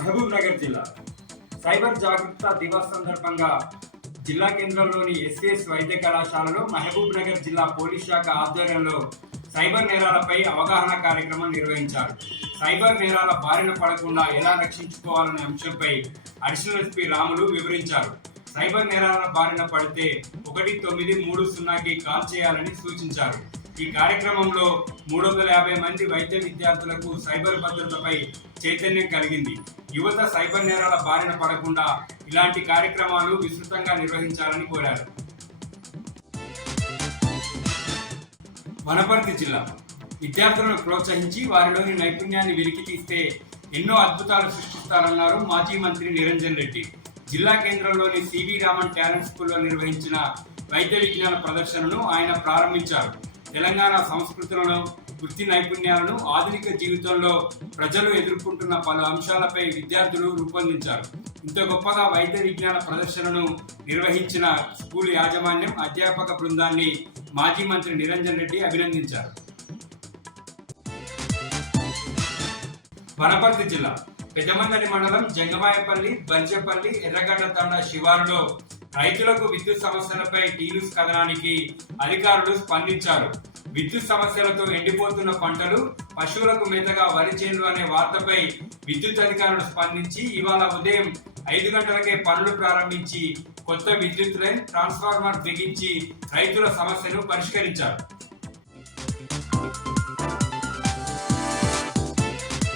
మహబూబ్ నగర్ జిల్లా సైబర్ జాగృత దివస్ సందర్భంగా జిల్లా కేంద్రంలోని ఎస్విఎస్ వైద్య కళాశాలలో మహబూబ్ నగర్ జిల్లా పోలీస్ శాఖ ఆధ్వర్యంలో సైబర్ నేరాలపై అవగాహన కార్యక్రమం నిర్వహించారు. సైబర్ నేరాల బారిన పడకుండా ఎలా రక్షించుకోవాలనే అంశంపై అడిషనల్ ఎస్పీ రాములు వివరించారు. సైబర్ నేరాల బారిన పడితే 1930కి కాల్ చేయాలని సూచించారు. ఈ కార్యక్రమంలో 350 మంది వైద్య విద్యార్థులకు సైబర్ భద్రతపై చైతన్యం కలిగింది. యువత సైబర్ నేరాల బారిన పడకుండా ఇలాంటి కార్యక్రమాలు విస్తృతంగా నిర్వహించాలని కోరారు. వనపర్తి జిల్లా విద్యార్థులను ప్రోత్సహించి వారిలోని నైపుణ్యాన్ని వెలికి తీస్తే ఎన్నో అద్భుతాలు సృష్టిస్తారన్నారు మాజీ మంత్రి నిరంజన్ రెడ్డి. జిల్లా కేంద్రంలోని సివి రామన్ టాలెంట్ స్కూల్లో నిర్వహించిన వైద్య విజ్ఞాన ప్రదర్శనను ఆయన ప్రారంభించారు. తెలంగాణ సంస్కృతులను, వృత్తి నైపుణ్యాలను ఆధునిక జీవితంలో ప్రజలు ఎదుర్కొంటున్న పలు అంశాలపై విద్యార్థులు రూపొందించారు. ఇంత గొప్పగా వైద్య విజ్ఞాన ప్రదర్శనను నిర్వహించిన స్కూల్ యాజమాన్యం, అధ్యాపక బృందాన్ని మాజీ మంత్రి నిరంజన్ రెడ్డి అభినందించారు. వనపర్తి జిల్లా పెద్దమందడి మండలం జంగమాయపల్లి, బల్చెపల్లి, ఎర్రగడ్డ తండా శివారులో రైతులకు విద్యుత్ సమస్యలపై టీన్యూస్ కథనానికి అధికారులు స్పందించారు. విద్యుత్ సమస్యలతో ఎండిపోతున్న పంటలు, పశువులకు మేతగా వరి చేను అనే వార్తపై విద్యుత్ అధికారులు స్పందించి ఇవాళ ఉదయం 5 గంటలకే పనులు ప్రారంభించి కొత్త విద్యుత్ లైన్, ట్రాన్స్ఫార్మర్ బిగించి రైతుల సమస్యను పరిష్కరించారు.